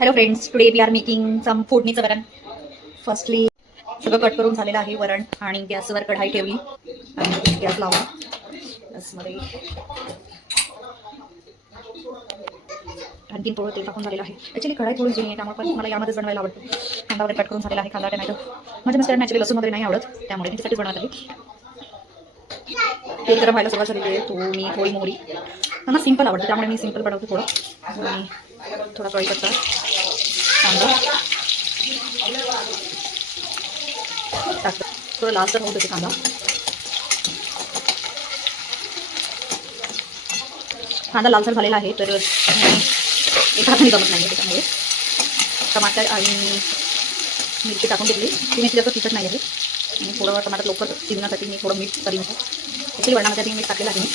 Hello friends, today we are making some फोडणीचं varan. Firstly सगळं cut करून झालेलं आहे वरण आणि गॅसवर कढाई ठेवली आणि गॅस लावला. गॅसमध्ये आणखीन थोडं तेल टाकून झालेलं आहे. ॲक्च्युली कढाई थोडी जुनी आहे त्यामुळे पण मला यामध्येच बनवायला आवडतं. कांदा वगैरे कट करून झालेला आहे. कांदा टमॅटो माझ्या मिस्टरांना ॲक्च्युली लसूण वगैरे नाही आवडत, त्यामुळे त्याच्यासाठीच बनवत आहे. तेल गरम व्हायला सुरुवात झालेली आहे. मी थोडी मोहरी, मला सिंपल आवडतं त्यामुळे मी सिंपल बनवते थोडं. आणि थोडा कढीपत्ता, कांदा टाकतो. थोडं लालसर होऊ देते कांदा. कांदा लालसर झालेला आहे तर एका हाताने जमत नाही, त्याच्यामुळे टमाटर आणि मिरची टाकून घेतली. ती मिरची जास्त तिखट नाही आहे आणि थोडं टमाटर लवकर शिजण्यासाठी मी थोडं मीठ करीन. ॲक्च्युली वरणामध्ये मीठ टाकलेलं आहे मी.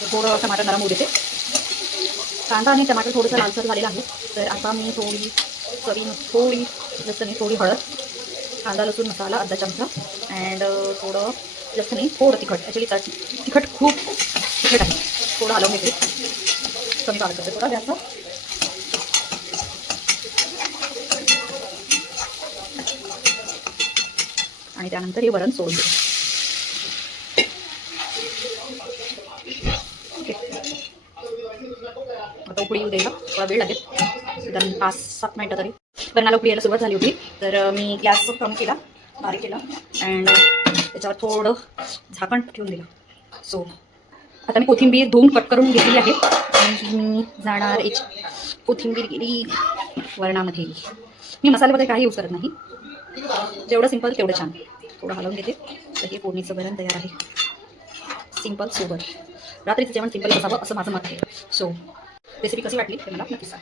तर थोडं टमाटर नरम होऊ देते. कांदा आणि टमाटर थोडंसं लालसर झालेलं आहे तर आता मी थोडी लसूण, थोडी हळद, कांदा लसूण मसाला अर्धा चमचा अँड थोडं लसूण, थोडं तिखट. ॲक्च्युली तिखट खूप तिखट आहे. थोडं हलवून घेते, कमी पाणी करते थोडा जास्त. आणि त्यानंतर हे वरण सोडून देते. आता उकळी येऊ द्यायला थोडा वेळ लागेल, निदान 5-7 मिनटं तरी. वरणाला उकळी यायला सुरुवात झाली होती तर मी गॅस कमी केला, बारीक केला अँड त्याच्यावर थोडं झाकण ठेवून दिलं. सो आता मी कोथिंबीर धुवून कट करून घेतली आहे आणि मी जाणार कोथिंबीर गेली वरणामध्ये. मी मसाले वगैरे काही यूज करत नाही, जेवढं सिंपल तेवढं छान. थोडं हलवून घेते तर हे फोडणीचं वरण तयार आहे. सिंपल सोबत रात्रीचं जेवण सिंपल असावं असं माझं मत आहे. सो रेसिपी कशी वाटली ते मला नक्की सांगा.